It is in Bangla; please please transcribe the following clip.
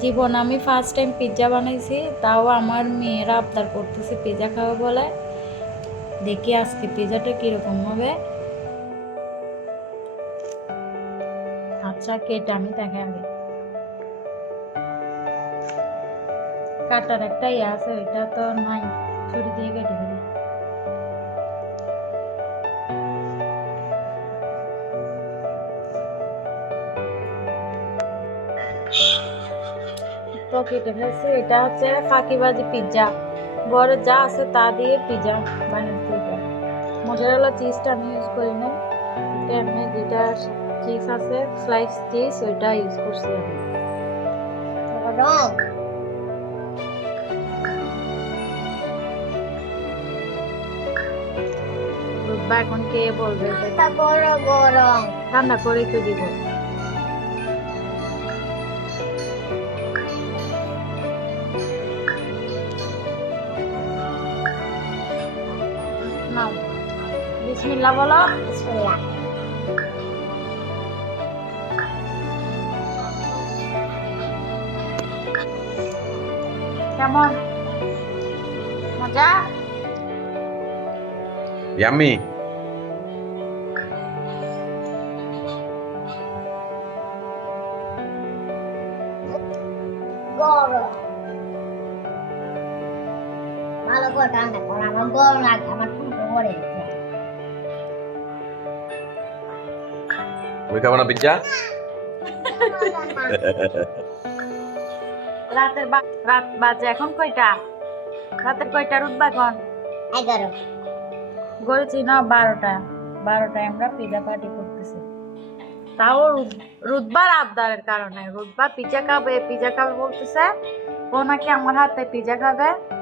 জীবন, আমি ফার্স্ট টাইম পিৎজা বানাইছি, তাও আমার মেয়েরা আবদার করতেছে পিৎজা খাবে বলে। দেখি আজকে পিৎজাটা কীরকম হবে। আচ্ছা কেটে আমি দেখে আমি কাটার একটা ইয়ে আছে, ওইটা তো নাই, ছুরি দিয়ে কেটে দিবি তো কেটে ফেলছি এটা হচ্ছে ফাঁকিবাজি পিৎজা ঘরে যা আছে তা দিয়ে পিৎজা বানিয়েছি এটা মোজারেলা চিজটা আমি ইউজ করি না এটা এমনি যেটা চিজ আছে স্লাইস চিজ ওইটা ইউজ করছি আমি। রং এখন কে বলবে? ঠান্ডা করে তো দিব। নাও বিসমিল্লাহ বলো বিসমিল্লাহ কেমন মজা ইয়াম্মি গরম ভালো করে ঠান্ডা করো আমার গরম লাগে আমার তুমি খাব না পিজ্জা রাতের বা- রাত বাজে এখন কয়টা? রাতের কয়টা রুটবা এখন? এগারো। গড়েছি না বারোটা। বারোটায় আমরা পিজা পার্টি করতেছি। তাও রুদ- রুদবার আবদারের কারণে। রুদবা পিজা খাবে পিজা খাবে বলতেছে। ও নাকি আমার হাতে পিজা খাবে।